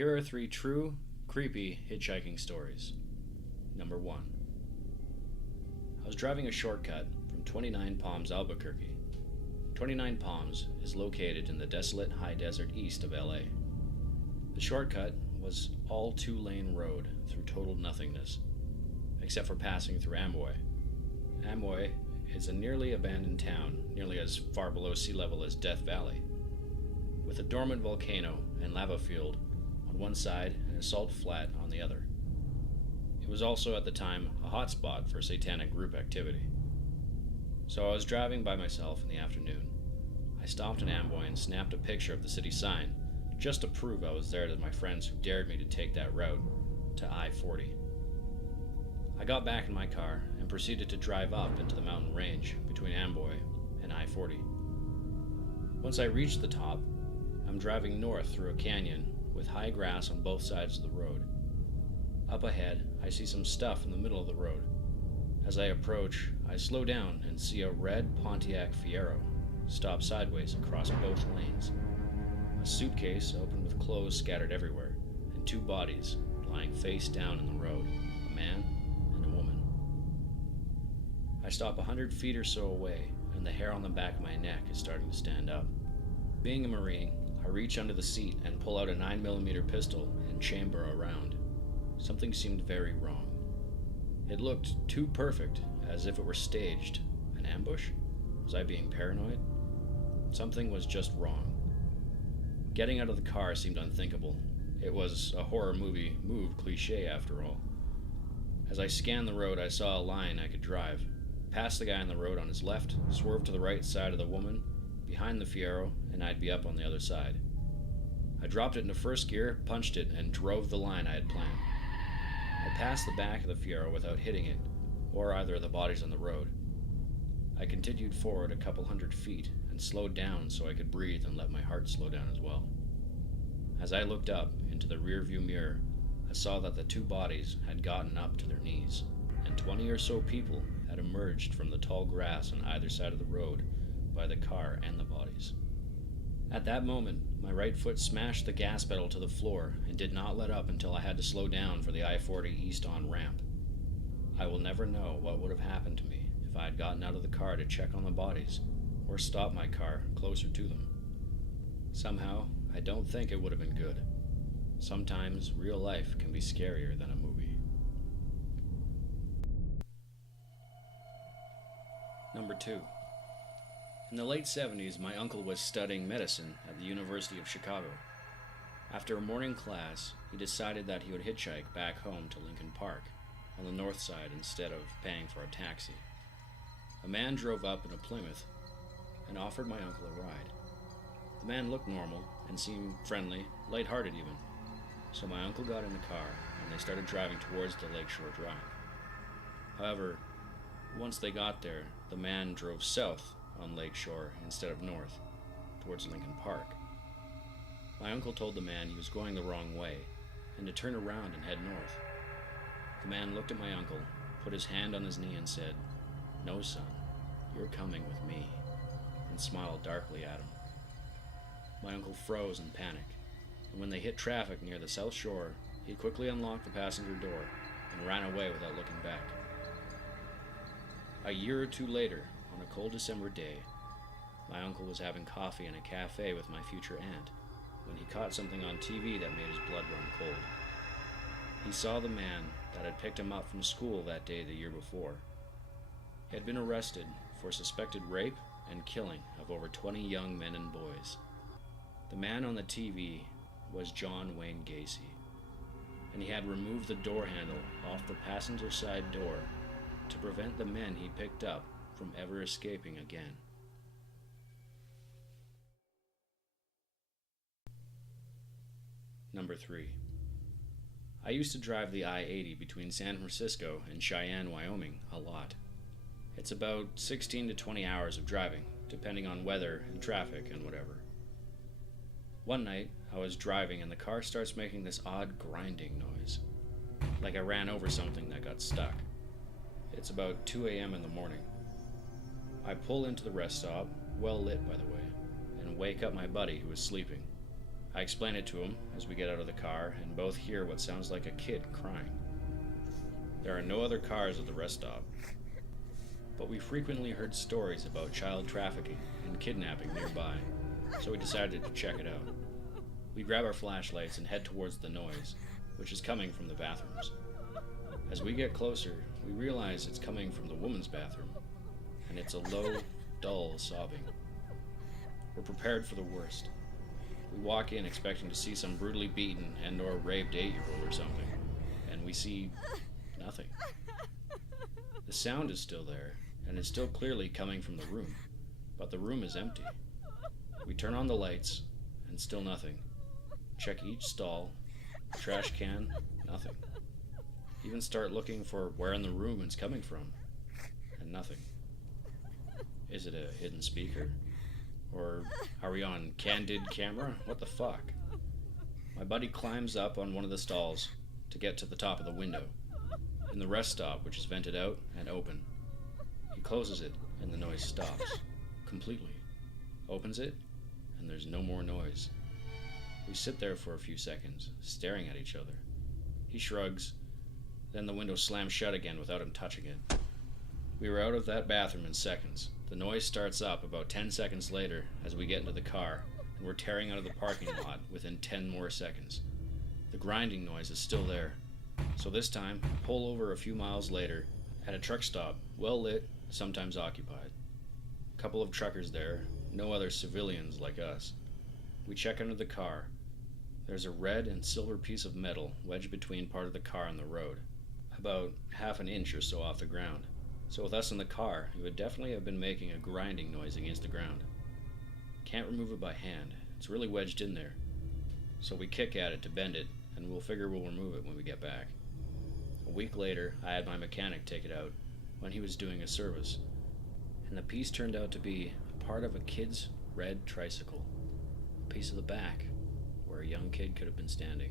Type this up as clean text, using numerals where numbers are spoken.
Here are 3 true, creepy hitchhiking stories. Number 1. I was driving a shortcut from 29 Palms, Albuquerque. 29 Palms is located in the desolate high desert east of LA. The shortcut was all 2-lane road through total nothingness, except for passing through Amboy. Amboy is a nearly abandoned town, nearly as far below sea level as Death Valley, with a dormant volcano and lava field on one side and a salt flat on the other. It was also at the time a hotspot for satanic group activity. So I was driving by myself in the afternoon. I stopped in Amboy and snapped a picture of the city sign, just to prove I was there to my friends who dared me to take that route to I-40. I got back in my car and proceeded to drive up into the mountain range between Amboy and I-40. Once I reached the top, I'm driving north through a canyon with high grass on both sides of the road. Up ahead, I see some stuff in the middle of the road. As I approach, I slow down and see a red Pontiac Fiero stop sideways across both lanes. A suitcase open with clothes scattered everywhere, and 2 bodies lying face down in the road, a man and a woman. I stop 100 feet or so away, and the hair on the back of my neck is starting to stand up. Being a Marine, I reach under the seat and pull out a 9mm pistol and chamber a round. Something seemed very wrong. It looked too perfect, as if it were staged. An ambush? Was I being paranoid? Something was just wrong. Getting out of the car seemed unthinkable. It was a horror movie move cliche after all. As I scanned the road, I saw a line I could drive. Past the guy on the road on his left, swerve to the right side of the woman, behind the Fiero, and I'd be up on the other side. I dropped it into first gear, punched it, and drove the line I had planned. I passed the back of the Fiero without hitting it, or either of the bodies on the road. I continued forward a couple 100 feet and slowed down so I could breathe and let my heart slow down as well. As I looked up into the rearview mirror, I saw that the 2 bodies had gotten up to their knees, and 20 or so people had emerged from the tall grass on either side of the road by the car and the bodies. At that moment, my right foot smashed the gas pedal to the floor and did not let up until I had to slow down for the I-40 east-on ramp. I will never know what would have happened to me if I had gotten out of the car to check on the bodies or stopped my car closer to them. Somehow, I don't think it would have been good. Sometimes real life can be scarier than a movie. Number 2. In the late 70s, my uncle was studying medicine at the University of Chicago. After a morning class, he decided that he would hitchhike back home to Lincoln Park, on the north side, instead of paying for a taxi. A man drove up in a Plymouth and offered my uncle a ride. The man looked normal and seemed friendly, lighthearted even. So my uncle got in the car and they started driving towards the Lakeshore Drive. However, once they got there, the man drove south on Lakeshore instead of north, towards Lincoln Park. My uncle told the man he was going the wrong way and to turn around and head north. The man looked at my uncle, put his hand on his knee and said, "No, son, you're coming with me," and smiled darkly at him. My uncle froze in panic, and when they hit traffic near the South Shore, he quickly unlocked the passenger door and ran away without looking back. A year or 2 later, on a cold December day, my uncle was having coffee in a cafe with my future aunt when he caught something on TV that made his blood run cold. He saw the man that had picked him up from school that day the year before. He had been arrested for suspected rape and killing of over 20 young men and boys. The man on the TV was John Wayne Gacy, and he had removed the door handle off the passenger side door to prevent the men he picked up from ever escaping again. Number 3. I used to drive the I-80 between San Francisco and Cheyenne, Wyoming a lot. It's about 16 to 20 hours of driving, depending on weather and traffic and whatever. One night, I was driving and the car starts making this odd grinding noise, like I ran over something that got stuck. It's about 2 a.m. in the morning. I pull into the rest stop, well lit by the way, and wake up my buddy who was sleeping. I explain it to him as we get out of the car and both hear what sounds like a kid crying. There are no other cars at the rest stop, but we frequently heard stories about child trafficking and kidnapping nearby, so we decided to check it out. We grab our flashlights and head towards the noise, which is coming from the bathrooms. As we get closer, we realize it's coming from the woman's bathroom, and it's a low, dull sobbing. We're prepared for the worst. We walk in expecting to see some brutally beaten and or raped 8-year-old or something, and we see nothing. The sound is still there, and it's still clearly coming from the room, but the room is empty. We turn on the lights, and still nothing. Check each stall, trash can, nothing. Even start looking for where in the room it's coming from, and nothing. Is it a hidden speaker? Or are we on candid camera? What the fuck? My buddy climbs up on one of the stalls to get to the top of the window, in the rest stop, which is vented out and open. He closes it, and the noise stops, completely. Opens it, and there's no more noise. We sit there for a few seconds, staring at each other. He shrugs, then the window slams shut again without him touching it. We were out of that bathroom in seconds. The noise starts up about 10 seconds later as we get into the car, and we're tearing out of the parking lot within 10 more seconds. The grinding noise is still there. So this time, pull over a few miles later at a truck stop, well lit, sometimes occupied. A couple of truckers there, no other civilians like us. We check under the car. There's a red and silver piece of metal wedged between part of the car and the road, about half an inch or so off the ground. So with us in the car, it would definitely have been making a grinding noise against the ground. Can't remove it by hand. It's really wedged in there. So we kick at it to bend it, and we'll figure we'll remove it when we get back. A week later, I had my mechanic take it out when he was doing a service, and the piece turned out to be a part of a kid's red tricycle, a piece of the back where a young kid could have been standing.